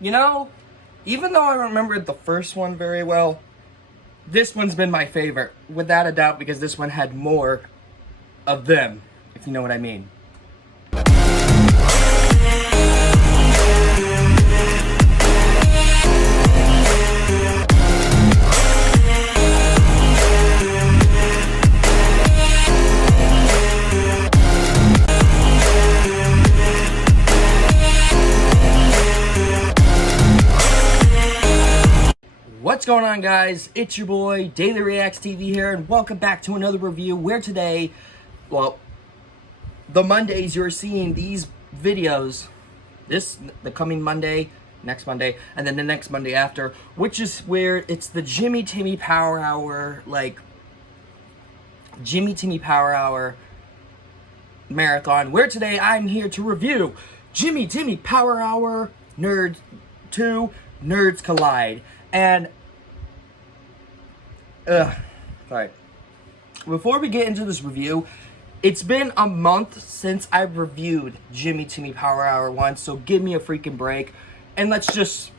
You know, even though I remembered the first one very well, this one's been my favorite, without a doubt, because this one had more of them, if you know what I mean. What's going on, guys? It's your boy Daily Reacts TV here, and welcome back to another review where today, well, the Mondays you're seeing these videos, the coming Monday, next Monday, and then the next Monday after, which is where it's the Timmy Power Hour, Timmy Power Hour marathon, where today I'm here to review Timmy Power Hour Nerd 2 Nerds Collide. And sorry. Before we get into this review, it's been a month since I've reviewed Timmy Power Hour 1, so give me a freaking break, and let's just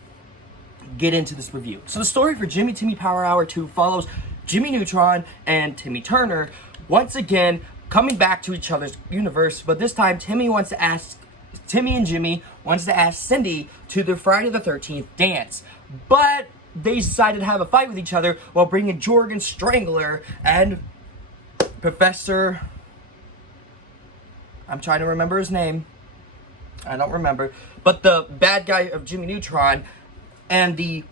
get into this review. So the story for Timmy Power Hour 2 follows Jimmy Neutron and Timmy Turner once again coming back to each other's universe, but this time Timmy and Jimmy wants to ask Cindy to their Friday the 13th dance, but they decided to have a fight with each other while bringing Jorgen Strangler and Professor... I'm trying to remember his name. I don't remember. But the bad guy of Jimmy Neutron and the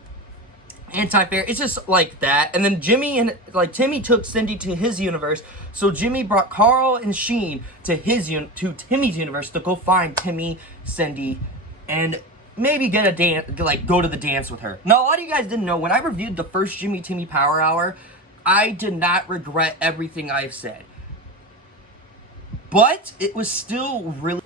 anti-fair. It's just like that. And then Timmy took Cindy to his universe. So Jimmy brought Carl and Sheen to Timmy's universe to go find Timmy, Cindy, and maybe get a dance, go to the dance with her. Now, a lot of you guys didn't know, when I reviewed the first Timmy Power Hour, I did not regret everything I've said. But it was still really...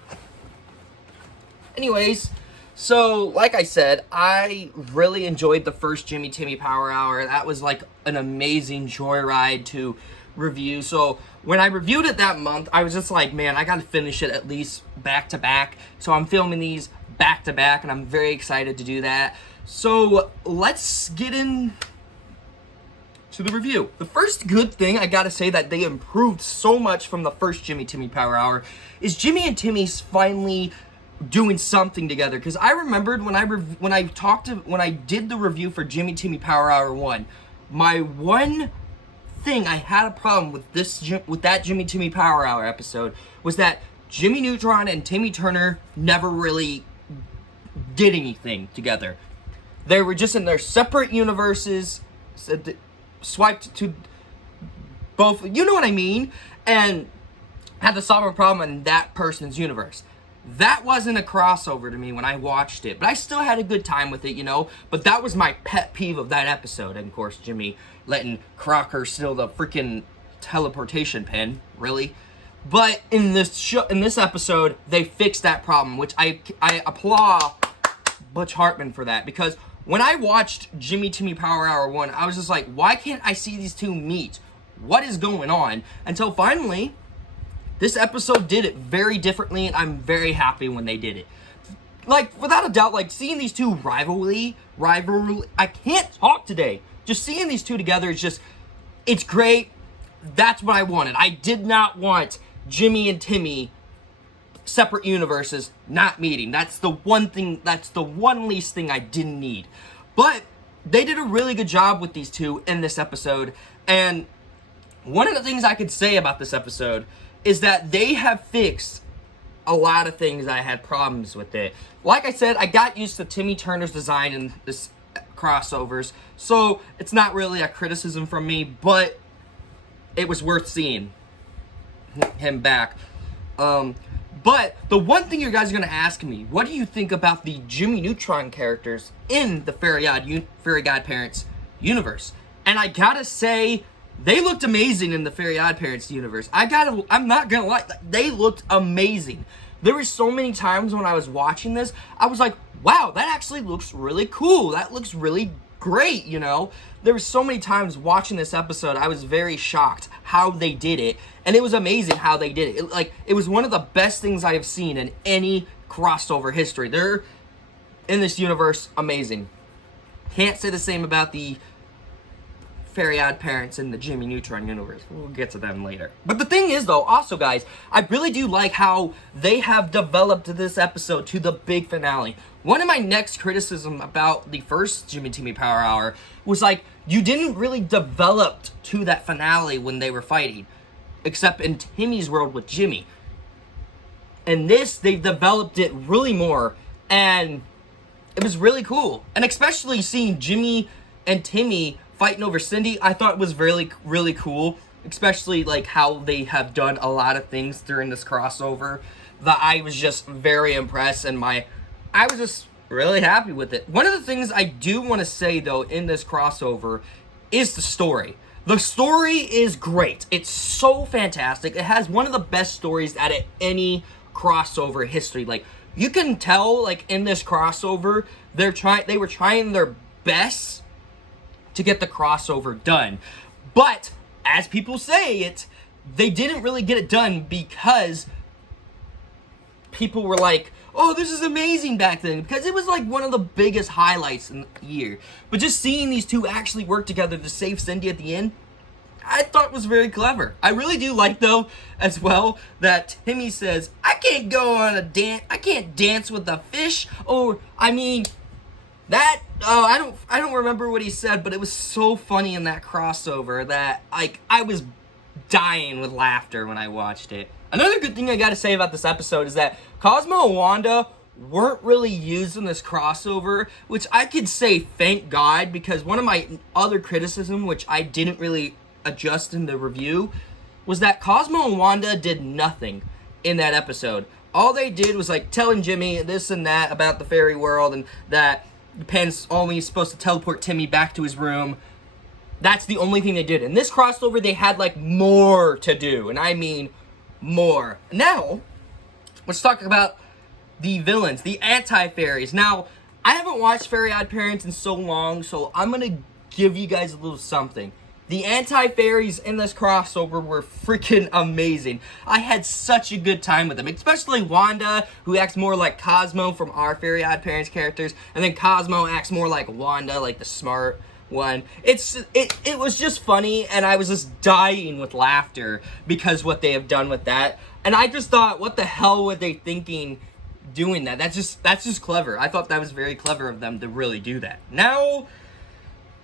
Anyways, so like I said, I really enjoyed the first Timmy Power Hour. That was like an amazing joyride to review. So when I reviewed it that month, I was just like, man, I gotta finish it at least back to back. So I'm filming these back to back, and I'm very excited to do that. So let's get in to the review. The first good thing I gotta say that they improved so much from the first Timmy Power Hour is Jimmy and Timmy's finally doing something together. Because I remembered when I did the review for Timmy Power Hour 1, my one thing I had a problem with that Timmy Power Hour episode was that Jimmy Neutron and Timmy Turner never really did anything together. They were just in their separate universes, swiped to both, you know what I mean, and had to solve a problem in that person's universe. That wasn't a crossover to me when I watched it, but I still had a good time with it, you know. But that was my pet peeve of that episode. And of course, Jimmy letting Crocker steal the freaking teleportation pen, really. But in this episode, they fixed that problem, which I applaud Butch Hartman for that. Because when I watched Timmy Power Hour 1, I was just like, why can't I see these two meet? What is going on? Until finally, this episode did it very differently, and I'm very happy when they did it. Like, without a doubt, like, seeing these two rivalry, I can't talk today. Just seeing these two together is just, it's great. That's what I wanted. I did not want Jimmy and Timmy separate universes not meeting. That's the one least thing I didn't need. But they did a really good job with these two in this episode, and one of the things I could say about this episode is that they have fixed a lot of things I had problems with it. Like I said, I got used to Timmy Turner's design in this crossovers, so it's not really a criticism from me, but it was worth seeing him back. But the one thing you guys are gonna ask me, what do you think about the Jimmy Neutron characters in the Fairy Godparents universe? And I gotta say, they looked amazing in the Fairy Godparents universe. I'm not gonna lie, they looked amazing. There were so many times when I was watching this, I was like, wow, that actually looks really cool. That looks really great, you know? There were so many times watching this episode, I was very shocked how they did it. And it was amazing how they did it. It was one of the best things I have seen in any crossover history. in this universe, amazing. Can't say the same about the Fairy Odd Parents in the Jimmy Neutron universe. We'll get to them later. But the thing is, though, also, guys, I really do like how they have developed this episode to the big finale. One of my next criticism about the first Jimmy Timmy Power Hour was, like, you didn't really develop to that finale when they were fighting. Except in Timmy's world with Jimmy. And this, they've developed it really more. And it was really cool. And especially seeing Jimmy and Timmy fighting over Cindy, I thought was really, really cool. Especially, like, how they have done a lot of things during this crossover. That I was just very impressed, and I was just really happy with it. One of the things I do want to say, though, in this crossover is the story. The story is great. It's so fantastic. It has one of the best stories out of any crossover history. Like, you can tell, like, in this crossover, they were trying their best to get the crossover done. But, as people say it, they didn't really get it done because people were like, oh, this is amazing back then. Because it was like one of the biggest highlights in the year. But just seeing these two actually work together to save Cindy at the end, I thought was very clever. I really do like, though, as well, that Timmy says, I can't go on a dance, I can't dance with a fish. Or, I mean, that, I don't remember what he said, but it was so funny in that crossover that, like, I was dying with laughter when I watched it. Another good thing I gotta say about this episode is that Cosmo and Wanda weren't really used in this crossover, which I could say thank God, because one of my other criticism, which I didn't really adjust in the review, was that Cosmo and Wanda did nothing in that episode. All they did was, like, telling Jimmy this and that about the fairy world, and that Pen's only supposed to teleport Timmy back to his room. That's the only thing they did. In this crossover, they had, like, more to do, and I mean more. Now, let's talk about the villains, the anti-fairies. Now, I haven't watched Fairy Odd Parents in so long, so I'm gonna give you guys a little something. The anti-fairies in this crossover were freaking amazing. I had such a good time with them, especially Wanda, who acts more like Cosmo from our Fairy Odd Parents characters, and then Cosmo acts more like Wanda, like the smart one. It was just funny, and I was just dying with laughter because what they have done with that. And I just thought, what the hell were they thinking doing that? That's just clever. I thought that was very clever of them to really do that. Now,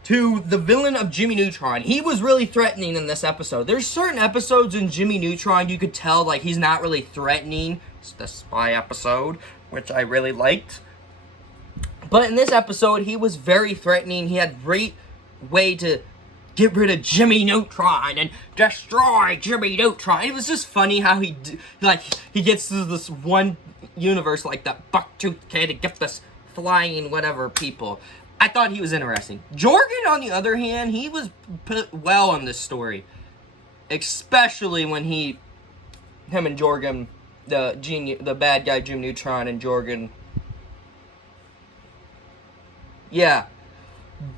to the villain of Jimmy Neutron. He was really threatening in this episode. There's certain episodes in Jimmy Neutron you could tell, like, he's not really threatening. It's the spy episode, which I really liked. But in this episode, he was very threatening. He had great way to get rid of Jimmy Neutron and destroy Jimmy Neutron. It was just funny how he gets to this one universe, like that bucktooth kid, to get this flying whatever people. I thought he was interesting. Jorgen, on the other hand, he was put well in this story. Especially when him and Jorgen, the bad guy Jim Neutron and Jorgen. Yeah.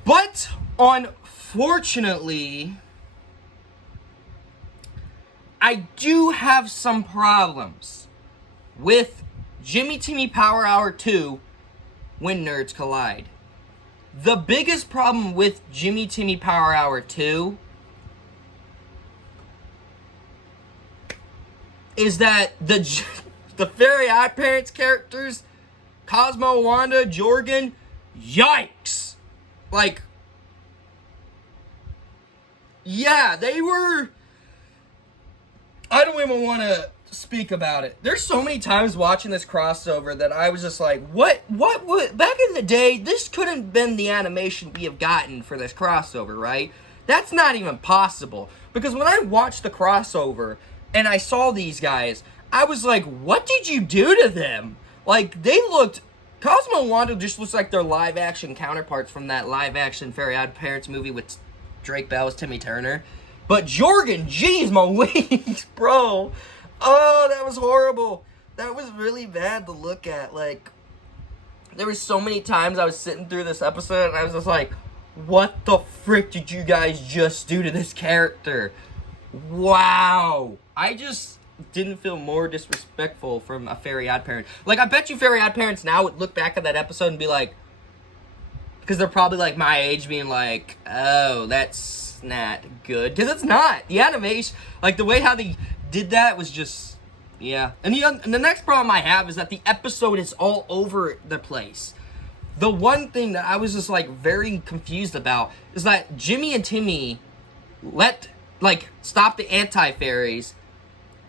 But, unfortunately, I do have some problems with Jimmy Timmy Power Hour 2 when Nerds Collide. The biggest problem with Jimmy Timmy Power Hour 2 is that the Fairy Odd Parents characters, Cosmo, Wanda, Jorgen, yikes! Like, yeah, they were... I don't even want to speak about it. There's so many times watching this crossover that I was just like, what back in the day, this couldn't have been the animation we have gotten for this crossover, right? That's not even possible. Because when I watched the crossover and I saw these guys, I was like, what did you do to them? Like, they looked... Cosmo and Wanda just looks like their live-action counterparts from that live-action Fairy Odd Parents movie with Drake Bell as Timmy Turner. But Jorgen, jeez, my wings, bro. Oh, that was horrible. That was really bad to look at. Like, there were so many times I was sitting through this episode and I was just like, what the frick did you guys just do to this character? Wow. didn't feel more disrespectful from a fairy godparent. Like, I bet you fairy godparents now would look back at that episode and be like, because they're probably like my age, being like, oh, that's not good. Because it's not. The animation, like the way how they did that was just, yeah. And the next problem I have is that the episode is all over the place. The one thing that I was just like very confused about is that Jimmy and Timmy stop the anti-fairies.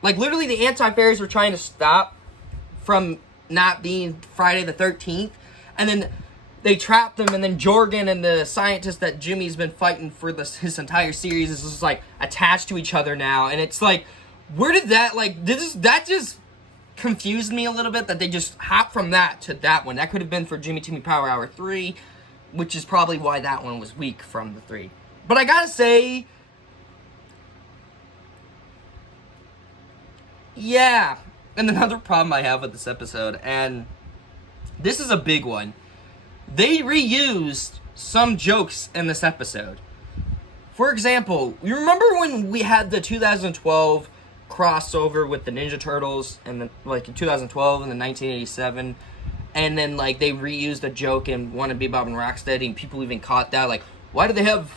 Like, literally the anti-fairies were trying to stop from not being Friday the 13th. And then they trapped them, and then Jorgen and the scientist that Jimmy's been fighting for his entire series is just, like, attached to each other now. And it's like, where did that, like, that just confused me a little bit, that they just hopped from that to that one. That could have been for Jimmy Timmy Power Hour 3, which is probably why that one was weak from the 3. But I gotta say, yeah. And another problem I have with this episode, and this is a big one, they reused some jokes in this episode. For example, you remember when we had the 2012 crossover with the Ninja Turtles, and in 2012 and then 1987, and then like they reused a joke in Wanna Be Bob and Rocksteady, and people even caught that, like, why do they have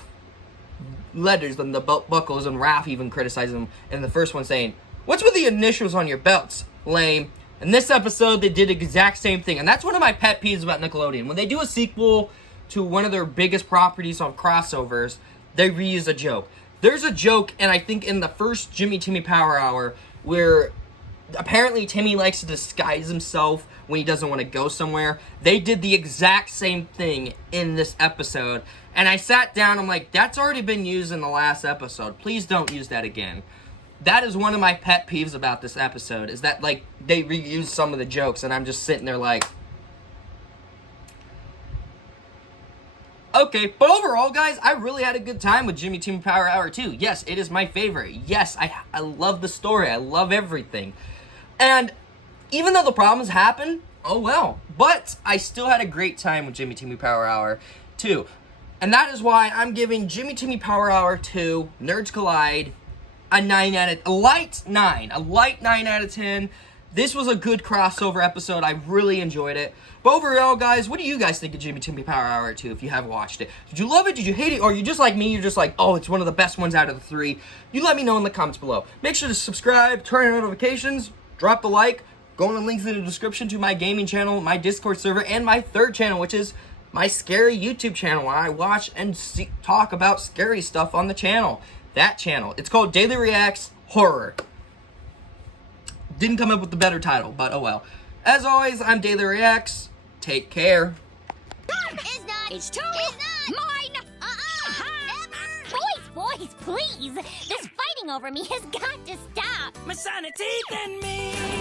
letters on the belt buckles? And Raph even criticized them in the first one, saying, what's with the initials on your belts? Lame. In this episode, they did the exact same thing. And that's one of my pet peeves about Nickelodeon. When they do a sequel to one of their biggest properties on crossovers, they reuse a joke. There's a joke, and I think in the first Jimmy Timmy Power Hour, where apparently Timmy likes to disguise himself when he doesn't want to go somewhere. They did the exact same thing in this episode. And I sat down, I'm like, that's already been used in the last episode. Please don't use that again. That is one of my pet peeves about this episode, is that, like, they reuse some of the jokes, and I'm just sitting there like, okay. But overall, guys, I really had a good time with Jimmy Timmy Power Hour 2. Yes, it is my favorite. Yes, I love the story. I love everything. And even though the problems happen, oh well. But I still had a great time with Jimmy Timmy Power Hour 2. And that is why I'm giving Jimmy Timmy Power Hour 2, Nerds Collide, a light 9 out of 10. This was a good crossover episode. I really enjoyed it. But overall, guys, what do you guys think of Jimmy Timmy Power Hour 2 if you have watched it? Did you love it? Did you hate it? Or are you just like me? You're just like, oh, it's one of the best ones out of the 3. You let me know in the comments below. Make sure to subscribe, turn on notifications, drop the like, go on the links in the description to my gaming channel, my Discord server, and my third channel, which is my scary YouTube channel, where I watch and talk about scary stuff on the channel. That channel. It's called Daily Reacts Horror. Didn't come up with the better title, but oh well. As always, I'm Daily Reacts. Take care. It's not. It's two. It's not. Mine. Never. Boys, please. This fighting over me has got to stop. My sanity and me.